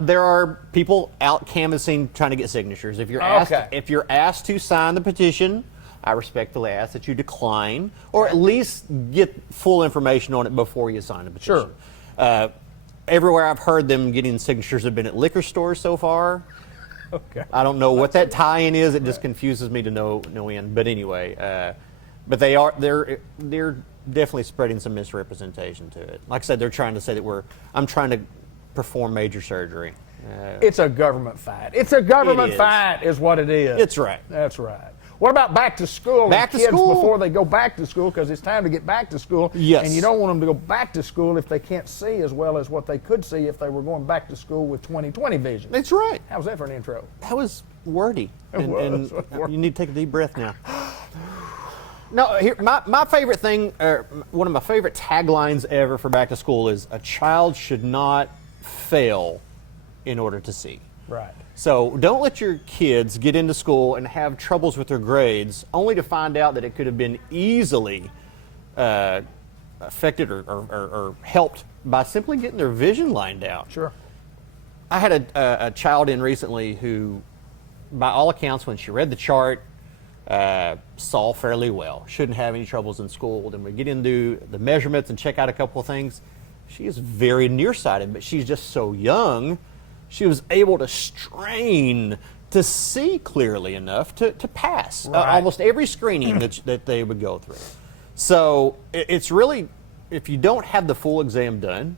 there are people out canvassing trying to get signatures. If you're asked to sign the petition, I respectfully ask that you decline, or at least get full information on it before you sign the petition. Sure. everywhere I've heard them getting signatures have been at liquor stores so far. Okay. I don't know what that tie-in is. It just confuses me to no end. But anyway, but they're definitely spreading some misrepresentation to it. Like I said, they're trying to say that I'm trying to perform major surgery. It's a government fight. It's a government It is. fight is what it is. It's right. That's right. What about back to school? Back and to kids school. before they go back to school, because it's time to get back to school. Yes. And you don't want them to go back to school if they can't see as well as what they could see if they were going back to school with 20/20 vision. That's right. How's that for an intro? That was wordy. It was. And you need to take a deep breath now. No, here, my favorite thing, one of my favorite taglines ever for back to school is a child should not fail in order to see. Right. So don't let your kids get into school and have troubles with their grades only to find out that it could have been easily affected or helped by simply getting their vision lined out. Sure. I had a child in recently who, by all accounts, when she read the chart, saw fairly well. Shouldn't have any troubles in school. Then we get into the measurements and check out a couple of things. She is very nearsighted, but she's just so young. She was able to strain to see clearly enough to pass almost every screening that they would go through. So it's really, if you don't have the full exam done,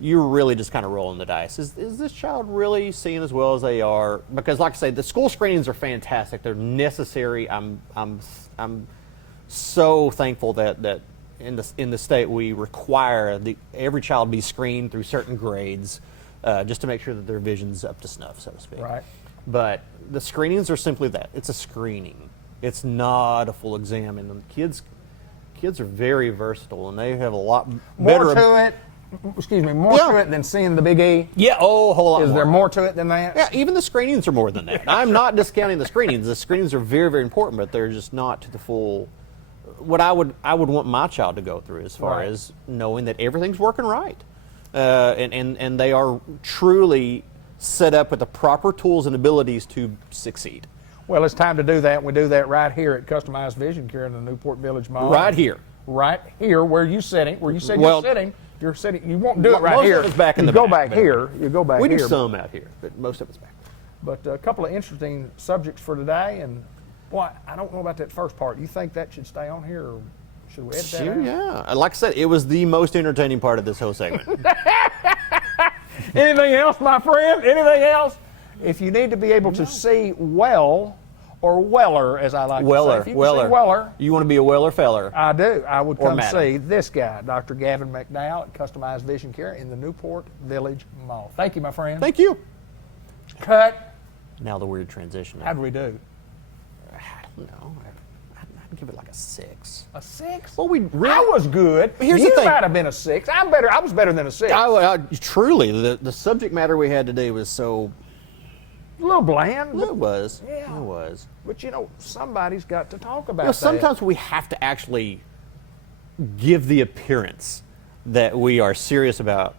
you're really just kind of rolling the dice. Is this child really seeing as well as they are? Because, like I say, the school screenings are fantastic. They're necessary. I'm so thankful that in the state we require every child be screened through certain grades. Just to make sure that their vision's up to snuff, so to speak. Right. But the screenings are simply that. It's a screening. It's not a full exam. And the kids are very versatile, and they have a lot better... More to it. Excuse me. More to it than seeing the big E. Yeah, a whole lot more. Is there more to it than that? Yeah, even the screenings are more than that. I'm not discounting the screenings. The screenings are very, very important, but they're just not to the full... What I would want my child to go through as far as knowing that everything's working right. And they are truly set up with the proper tools and abilities to succeed. Well, it's time to do that. We do that right here at Customized Vision Care in the Newport Village Mall. Right here. Right here, where you sitting, where you said Well, you're sitting. You're sitting. You won't do it right most here. of it's back in the go back, back but here. You go back We here. do some out here, but most of it's back there. But a couple of interesting subjects for today, and boy, I don't know about that first part. You think that should stay on here, or should we edit that Sure, out? yeah. Like I said, it was the most entertaining part of this whole segment. Anything else, my friend? Anything else? If you need to be able to see well, or weller, as I like to say. If you can see weller. You want to be a weller feller. I do. I would Or come madam. see this guy, Dr. Gavin McDowell at Customized Vision Care in the Newport Village Mall. Thank you, my friend. Thank you. Cut. Now the weird transition. How'd we do? I don't know. I'd give it like a 6. A 6? Well, we really... I was good. Here's the you thing. might have been a 6. I'm better. I was better than a 6. Truly, the subject matter we had today was so... A little bland. It was. Yeah. It was. But somebody's got to talk about You know, that. sometimes we have to actually give the appearance that we are serious about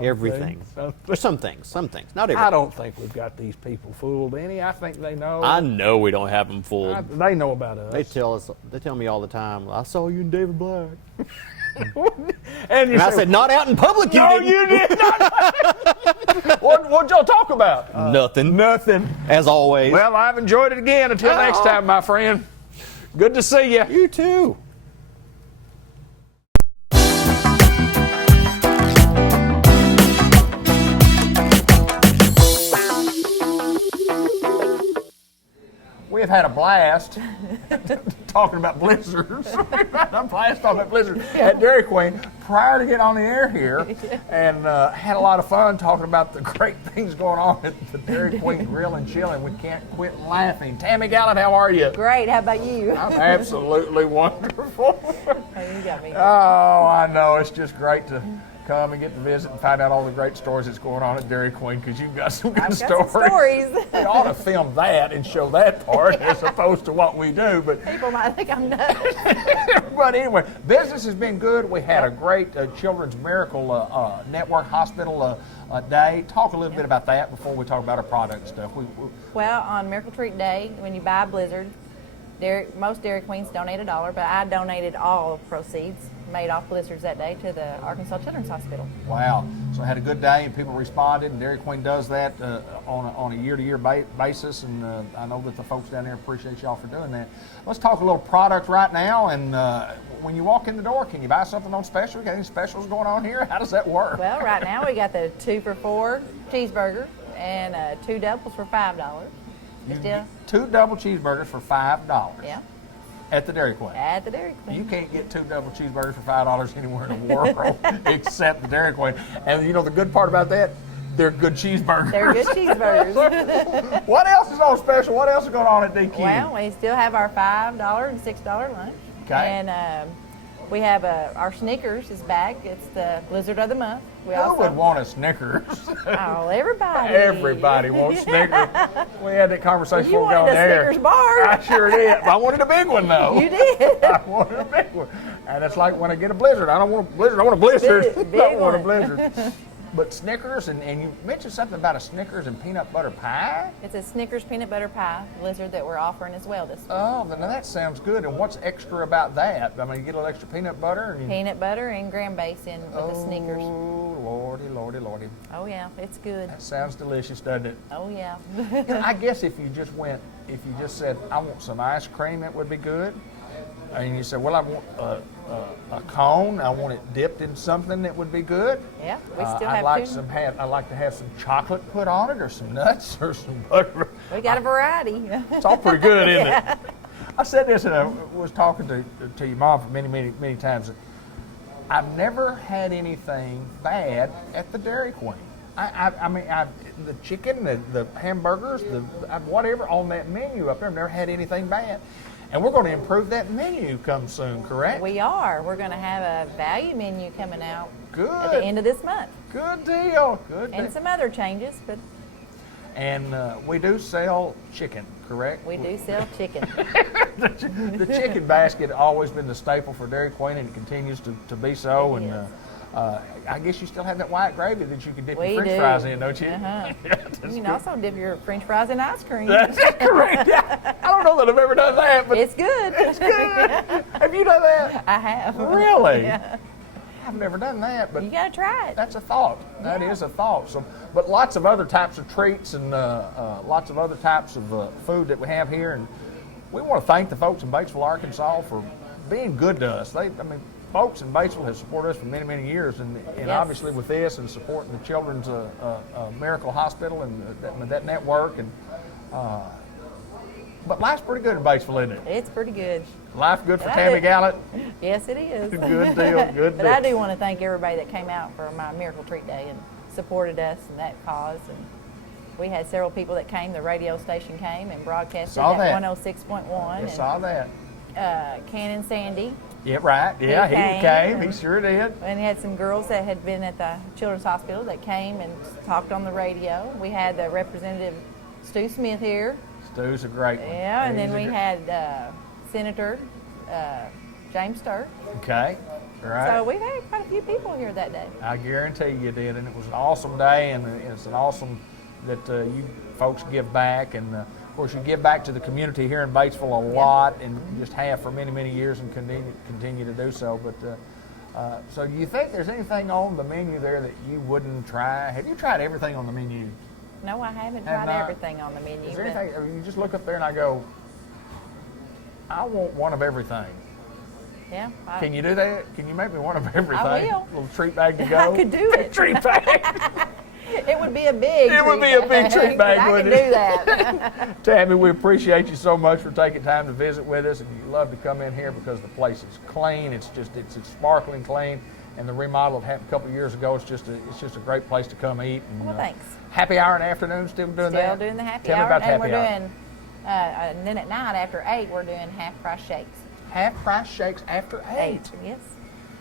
everything. Or some things, not everything. I don't think we've got these people fooled any. I think they know. I know we don't have them fooled. They know about us. They tell me all the time, I saw you and David Black. and And I said, not out in public, you no, didn't. you did not. What'd y'all talk about? Nothing. Nothing. As always. Well, I've enjoyed it again. Until next time, my friend. Good to see you. You too. We have had a blast talking about blizzards. We've had a blast talking about blizzards at Dairy Queen prior to getting on the air here, and had a lot of fun talking about the great things going on at the Dairy Queen Grill and Chill, and we can't quit laughing. Tammy Gallant, how are you? Great. How about you? I'm absolutely wonderful. You got me. Oh, I know. It's just great to come and get to visit and find out all the great stories that's going on at Dairy Queen, because you've got some good I've stories. got some stories. We ought to film that and show that part as opposed to what we do. But People might think I'm nuts. but anyway, business has been good. We had a great Children's Miracle Network Hospital day. Talk a little bit about that before we talk about our product stuff. Well, on Miracle Treat Day, when you buy a blizzard, Most Dairy Queens donate $1, but I donated all proceeds made off blizzards that day to the Arkansas Children's Hospital. Wow. So I had a good day and people responded, and Dairy Queen does that on a year-to-year basis, and I know that the folks down there appreciate y'all for doing that. Let's talk a little product right now, and when you walk in the door, can you buy something on special? Got any specials going on here? How does that work? Well, right now we got the 2 for $4 cheeseburger and 2 doubles for $5. You Still, get 2 double cheeseburgers for $5 yeah, at the Dairy Queen. at the Dairy Queen. You can't get 2 double cheeseburgers for $5 anywhere in the world except the Dairy Queen. And you know the good part about that? They're good cheeseburgers. They're good cheeseburgers. What else is on special? What else is going on at DQ? Well, we still have our $5 and $6 lunch. Okay. And we have our Snickers is back. It's the Blizzard of the Month. We Who would want a Snickers? Oh, everybody. Everybody wants Snickers. We had that conversation You before we got wanted on a air. Snickers bar. I sure did. But I wanted a big one though. You did. I wanted a big one. And it's like when I get a Blizzard, I don't want a Blizzard, I want a Blizzard. Big I don't want a one. Blizzard. But Snickers, and you mentioned something about a Snickers and peanut butter pie? It's a Snickers peanut butter pie blizzard that we're offering as well this week. Oh, now that sounds good. And what's extra about that? I mean, you get a little extra peanut butter? And you... Peanut butter and graham base in with the Snickers. Oh, lordy, lordy, lordy. Oh yeah, it's good. That sounds delicious, doesn't it? Oh yeah. I guess if you just said, I want some ice cream, it would be good. And you said, well, I want a cone. I want it dipped in something that would be good. Yeah, we still I'd have like two. I'd like to have some chocolate put on it, or some nuts, or some butter. We got a variety. It's all pretty good, isn't it? I said this, and I was talking to your mom for many times. I've never had anything bad at the Dairy Queen. I mean, the chicken, the hamburgers, whatever on that menu up there, I've never had anything bad. And we're going to improve that menu come soon, correct? We are. We're going to have a value menu coming out Good. at the end of this month. Good deal. Good deal. And some other changes, but And we do sell chicken, correct? we do sell chicken. The chicken basket has always been the staple for Dairy Queen, and it continues to be so. It And is. I guess you still have that white gravy that you can dip We your French do. fries in, don't you? Uh-huh. That's You can good. also dip your French fries in ice cream. That's correct. Yeah. I don't know that I've ever done that, but It's good. it's good. Have you done that? I have. Really? Yeah. I've never done that, but You got to try it. that's a thought. That is a thought. So, but lots of other types of treats and lots of other types of food that we have here, and we want to thank the folks in Batesville, Arkansas, for being good to us. Folks in Batesville have supported us for many years, and Yes. obviously with this and supporting the Children's Miracle Hospital and that network. And but life's pretty good in Batesville, isn't it? It's pretty good. Life good for But I Tammy do- Gallant. Yes, it is. Good deal. Good But deal. I do want to thank everybody that came out for my Miracle Treat Day and supported us in that cause. And we had several people that came. The radio station came and broadcasted Saw that. at 106.1. I saw that. And Ken and Sandy. Yeah, right. Yeah, he came. came. He sure did. And we had some girls that had been at the Children's Hospital that came and talked on the radio. We had the Representative Stu Smith here. Stu's a great one. Yeah, and then He's a we gr- had Senator James Sturr. Okay, right. So we've had quite a few people here that day. I guarantee you did, and it was an awesome day, and it's an awesome that you folks give back, and of course you give back to the community here in Batesville a lot, and just have for many years, and continue to do so. But so, do you think there's anything on the menu there that you wouldn't try? Have you tried everything on the menu? No, I haven't Have tried not? everything on the menu. Is there but- anything? Or you just look up there and I go, I want one of everything. Yeah. Can you do that? Can you make me one of everything? will. Little treat bag to go. I could do it. Treat bag. It would be a big. It would be a big treat but bag, I wouldn't could it? do that. Tammy, we appreciate you so much for taking time to visit with us, and you love to come in here because the place is clean. It's sparkling clean, and the remodel that happened a couple of years ago. It's just a great place to come eat. And, Well, thanks. Happy hour in the afternoon, still doing that? Still doing the happy Tell hour, me about and happy we're hour. doing. And then at night after 8, we're doing half price shakes. Half price shakes after 8. Yes.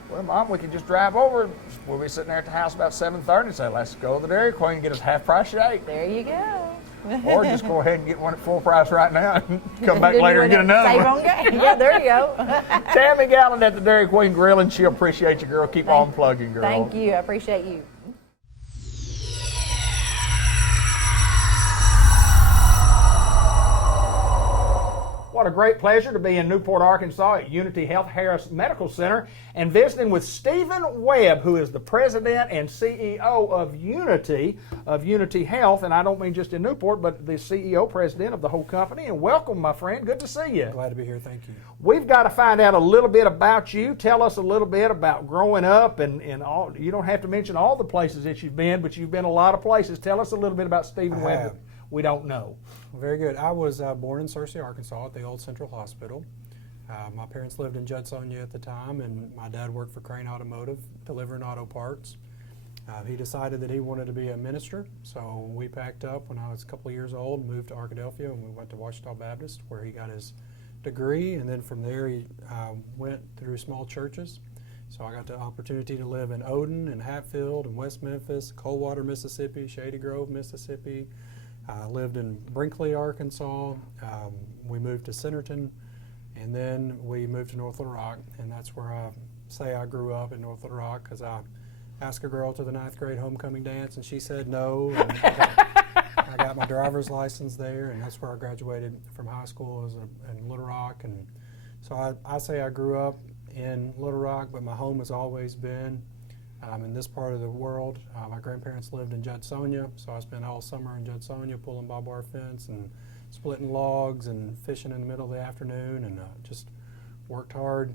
Well, Mom, we can just drive over. We'll be sitting there at the house about 7:30 and say, let's go to the Dairy Queen and get us half price shake. There you go. Or just go ahead and get one at full price right now and come back Then you later and get would another save one. on gas. Yeah, there you go. Tammy Gallant at the Dairy Queen Grill, and she'll appreciate you, girl. Keep on plugging, girl. Thank you. I appreciate you. What what a great pleasure to be in Newport, Arkansas at Unity Health Harris Medical Center and visiting with Stephen Webb, who is the president and CEO of Unity Health. And I don't mean just in Newport, but the CEO, president of the whole company. And welcome, my friend. Good to see you. Glad to be here. Thank you. We've got to find out a little bit about you. Tell us a little bit about growing up and all. You don't have to mention all the places that you've been, but you've been a lot of places. Tell us a little bit about Stephen Webb that we don't know. Very good. I was born in Searcy, Arkansas at the old Central Hospital. My parents lived in Judsonia at the time, and my dad worked for Crane Automotive, delivering auto parts. He decided that he wanted to be a minister, so we packed up when I was a couple of years old, moved to Arkadelphia, and we went to Ouachita Baptist, where he got his degree, and then from there he went through small churches. So I got the opportunity to live in Odin and Hatfield and West Memphis, Coldwater, Mississippi, Shady Grove, Mississippi. I lived in Brinkley, Arkansas. We moved to Centerton, and then we moved to North Little Rock, and that's where I say I grew up, in North Little Rock, because I asked a girl to the 9th grade homecoming dance, and she said no. And I got my driver's license there, and that's where I graduated from high school, in Little Rock. And so I say I grew up in Little Rock, but my home has always been in this part of the world. My grandparents lived in Judsonia, so I spent all summer in Judsonia pulling barbed wire fence and splitting logs and fishing in the middle of the afternoon, and just worked hard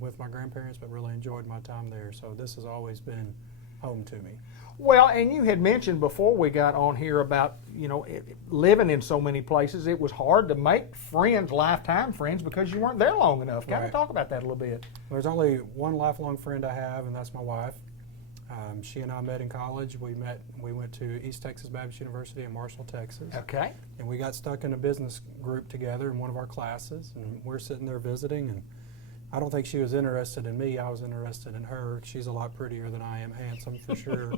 with my grandparents, but really enjoyed my time there. So this has always been home to me. Well, and you had mentioned before we got on here about, living in so many places, it was hard to make friends, lifetime friends, because you weren't there long enough. Kind of talk about that a little bit. There's only one lifelong friend I have, and that's my wife. She and I met in college. We went to East Texas Baptist University in Marshall, Texas. Okay. And we got stuck in a business group together in one of our classes, and we're sitting there visiting, and I don't think she was interested in me. I was interested in her. She's a lot prettier than I am, handsome for sure.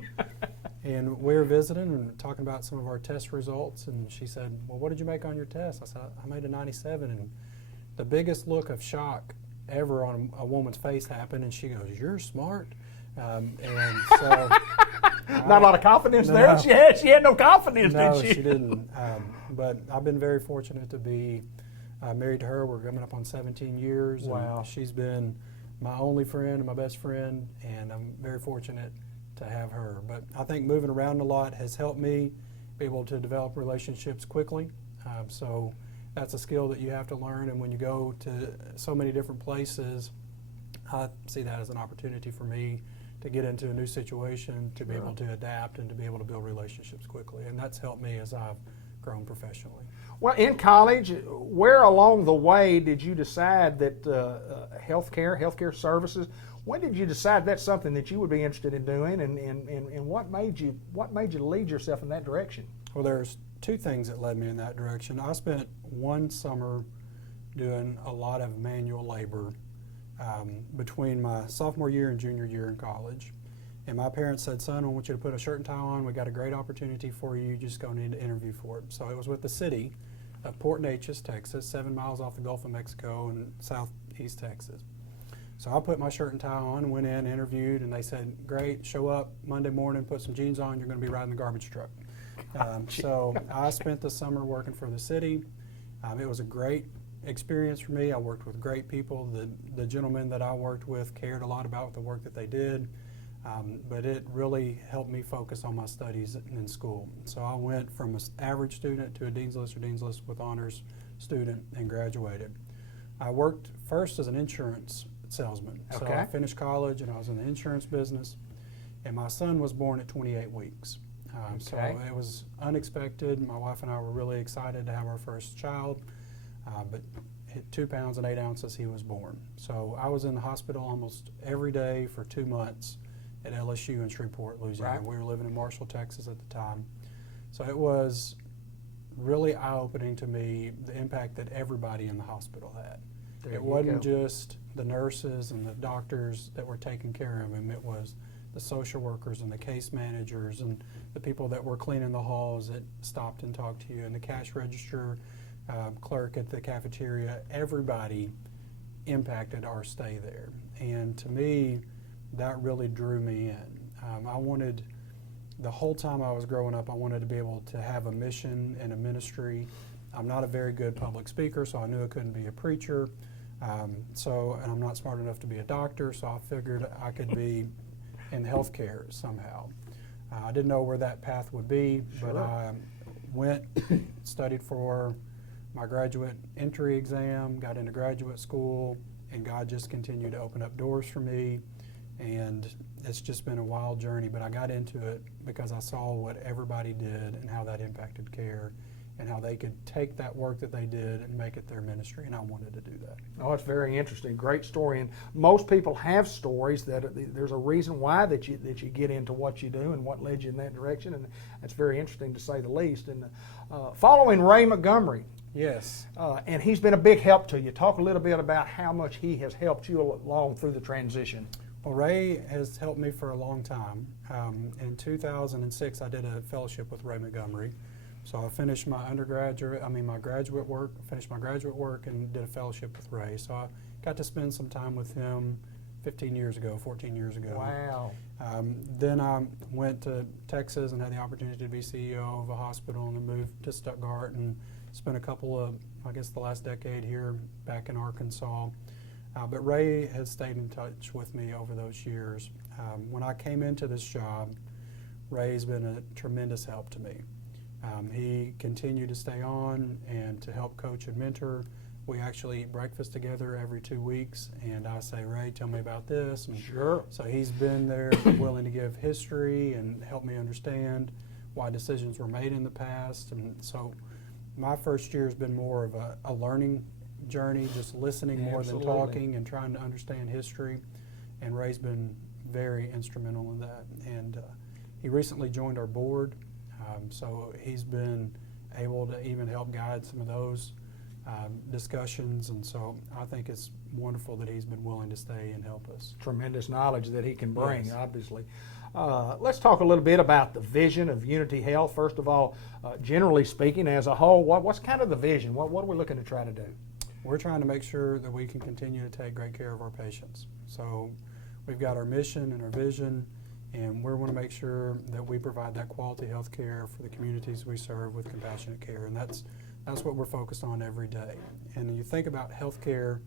And we were visiting and talking about some of our test results, and she said, well, what did you make on your test? I said, I made a 97, and the biggest look of shock ever on a woman's face happened, and she goes, you're smart. And so not a lot of confidence there. She had no confidence, no, did she? she didn't. But I've been very fortunate to be married to her. We're coming up on 17 years. Wow. And she's been my only friend and my best friend, and I'm very fortunate to have her. But I think moving around a lot has helped me be able to develop relationships quickly. So that's a skill that you have to learn, and when you go to so many different places, I see that as an opportunity for me to get into a new situation, to be able to adapt, and to be able to build relationships quickly. And that's helped me as I've grown professionally. Well, in college, where along the way did you decide that healthcare services, when did you decide that's something that you would be interested in doing, and what made you lead yourself in that direction? Well, there's two things that led me in that direction. I spent one summer doing a lot of manual labor between my sophomore year and junior year in college. And my parents said, son, I want you to put a shirt and tie on. We got a great opportunity for you. You just go need to interview for it. So it was with the city of Port Neches, Texas, 7 miles off the Gulf of Mexico in southeast Texas. So I put my shirt and tie on, went in, interviewed, and they said, great, show up Monday morning, put some jeans on, you're going to be riding the garbage truck. So I spent the summer working for the city. It was a great experience for me. I worked with great people. The gentlemen that I worked with cared a lot about the work that they did, but it really helped me focus on my studies in school. So I went from an average student to a Dean's List or Dean's List with honors student and graduated. I worked first as an insurance salesman. Okay. So I finished college and I was in the insurance business, and my son was born at 28 weeks. So it was unexpected. My wife and I were really excited to have our first child. But at 2 pounds and 8 ounces, he was born. So I was in the hospital almost every day for 2 months at LSU in Shreveport, Louisiana. Right. We were living in Marshall, Texas at the time. So it was really eye-opening to me, the impact that everybody in the hospital had. It wasn't just the nurses and the doctors that were taking care of him. It was the social workers and the case managers and the people that were cleaning the halls that stopped and talked to you, and the cash register clerk at the cafeteria. Everybody impacted our stay there, and to me that really drew me in. I wanted, the whole time I was growing up, I wanted to be able to have a mission and a ministry. I'm not a very good public speaker, so I knew I couldn't be a preacher. And I'm not smart enough to be a doctor, so I figured I could be in healthcare somehow. I didn't know where that path would be, but I went, studied for my graduate entry exam, got into graduate school, and God just continued to open up doors for me. And it's just been a wild journey, but I got into it because I saw what everybody did and how that impacted care and how they could take that work that they did and make it their ministry, and I wanted to do that. Oh, it's very interesting. Great story. And most people have stories that there's a reason why that you get into what you do and what led you in that direction, and it's very interesting to say the least. And following Ray Montgomery, Yes. And he's been a big help to you. Talk a little bit about how much he has helped you along through the transition. Well, Ray has helped me for a long time. In 2006, I did a fellowship with Ray Montgomery. So I finished my graduate work, and did a fellowship with Ray. So I got to spend some time with him 14 years ago. Wow. Then I went to Texas and had the opportunity to be CEO of a hospital, and then moved to Stuttgart and spent a couple of, the last decade here back in Arkansas. But Ray has stayed in touch with me over those years. When I came into this job, Ray's been a tremendous help to me. He continued to stay on and to help coach and mentor. We actually eat breakfast together every 2 weeks, and I say, Ray, tell me about this. And Sure. so he's been there, willing to give history and help me understand why decisions were made in the past. And so my first year has been more of a learning journey, just listening more Absolutely. than talking and trying to understand history. And Ray's been very instrumental in that. And he recently joined our board. So he's been able to even help guide some of those discussions, and so I think it's wonderful that he's been willing to stay and help us. Tremendous knowledge that he can bring, Yes. obviously. Let's talk a little bit about the vision of Unity Health. First of all, generally speaking, as a whole, what's kind of the vision? What are we looking to try to do? We're trying to make sure that we can continue to take great care of our patients. So we've got our mission and our vision, and we want to make sure that we provide that quality health care for the communities we serve with compassionate care, and that's what we're focused on every day. And you think about health care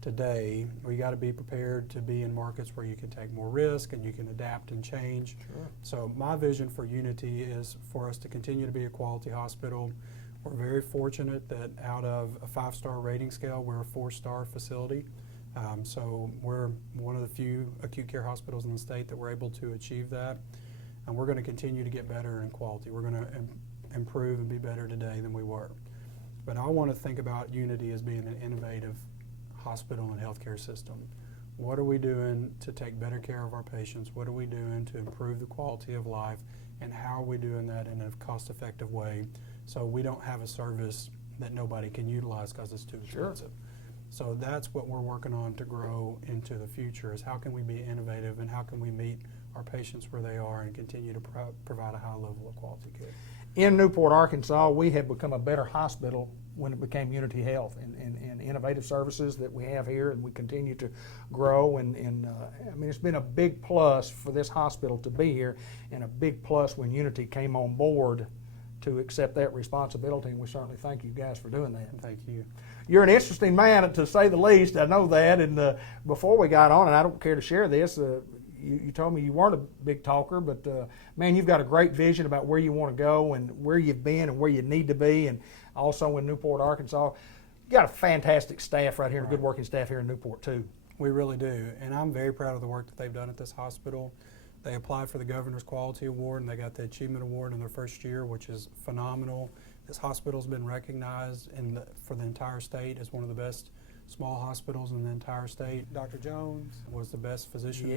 today, we got to be prepared to be in markets where you can take more risk and you can adapt and change. Sure. So my vision for Unity is for us to continue to be a quality hospital. We're very fortunate that out of a 5-star rating scale, we're a 4-star facility. So we're one of the few acute care hospitals in the state that we're able to achieve that. And we're going to continue to get better in quality. We're going to improve and be better today than we were. But I want to think about Unity as being an innovative hospital and healthcare system. What are we doing to take better care of our patients? What are we doing to improve the quality of life? And how are we doing that in a cost-effective way so we don't have a service that nobody can utilize because it's too expensive? So that's what we're working on to grow into the future, is how can we be innovative and how can we meet our patients where they are and continue to provide a high level of quality care. In Newport, Arkansas, we have become a better hospital when it became Unity Health, and innovative services that we have here, and we continue to grow. And it's been a big plus for this hospital to be here, and a big plus when Unity came on board to accept that responsibility, and we certainly thank you guys for doing that. Thank you. You're an interesting man, to say the least. I know that. And before we got on, and I don't care to share this, you told me you weren't a big talker, but man, you've got a great vision about where you want to go and where you've been and where you need to be, and also in Newport, Arkansas. You got a fantastic staff right here, and a good working staff here in Newport too. We really do, and I'm very proud of the work that they've done at this hospital. They applied for the Governor's Quality Award, and they got the Achievement Award in their first year, which is phenomenal. This hospital's been recognized for the entire state as one of the best small hospitals in the entire state. Dr. Jones was the best physician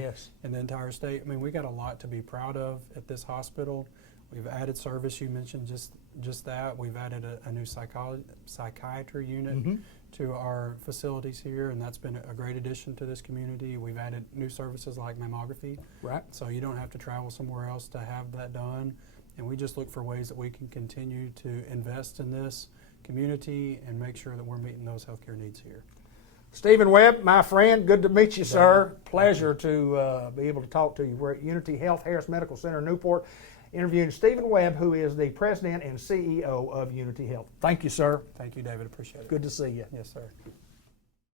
in the entire state. I mean, we got a lot to be proud of at this hospital. We've added service. You mentioned just that. We've added a new psychiatry unit to our facilities here, and that's been a great addition to this community. We've added new services like mammography. Right. So you don't have to travel somewhere else to have that done. And we just look for ways that we can continue to invest in this community and make sure that we're meeting those healthcare needs here. Stephen Webb, my friend, good to meet you, sir. Pleasure to be able to talk to you. We're at Unity Health, Harris Medical Center, Newport. interviewing Stephen Webb, who is the president and CEO of Unity Health. Thank you, sir. Thank you, David. Appreciate it. Good to see you. Yes, sir.